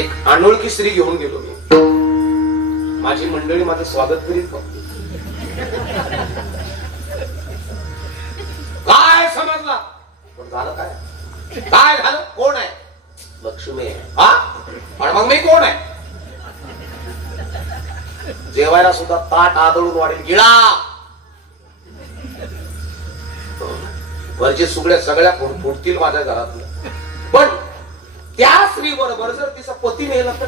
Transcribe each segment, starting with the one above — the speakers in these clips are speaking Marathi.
एक अनोळखी स्त्री घेऊन गेलो मी. माझी मंडळी माझं स्वागत करीत नव्हती. काय समजला पण झालं काय? काय झालं? कोण आहे? लक्ष्मी आहे. हा पण मग मी कोण आहे? जेवायला सुद्धा ताट आदळून वाढेल गिळा. वरचे सुगड्या सगळ्या फुटतील माझ्या घरातलं. पण त्या स्त्री बरोबर जर तिचा पती मेला तर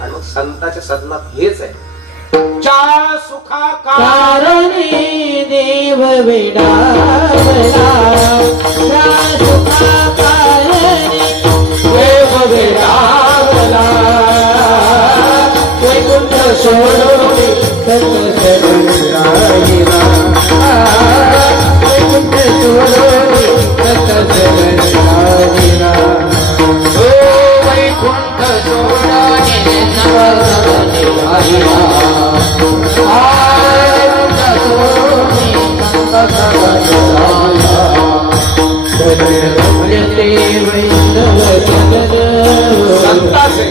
आणि मग संतांच्या सदनात हेच आहे. च्या सुखा कारणी देव वेडावला, च्या सुखा कारणी देव वेडावला, वैकुंठ सोडून सत शरण राहिला, वैकुंठ सोडून सत शरण राहिला. ओ वैकुंठ सोडून नवसवन राहिला,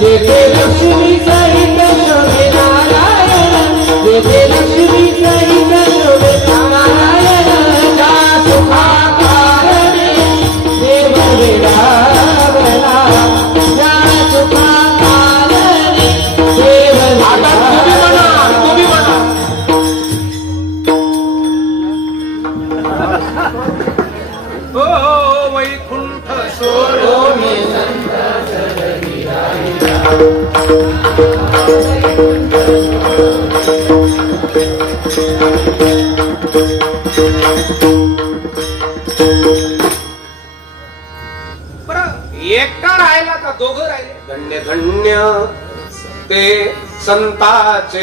जेथे लक्ष्मी सहित शोभे नारायण, जेथे लक्ष्मी सहित शोभे नारायण, त्या सुखा कारणे देव वेडावला, त्या सुखा कारणे देव वेडावला. तुम्ही म्हणा ओ वैकुंठ सोडून एकटा राहिला का दोघं राहिले? धन्य धन्य ते संताचे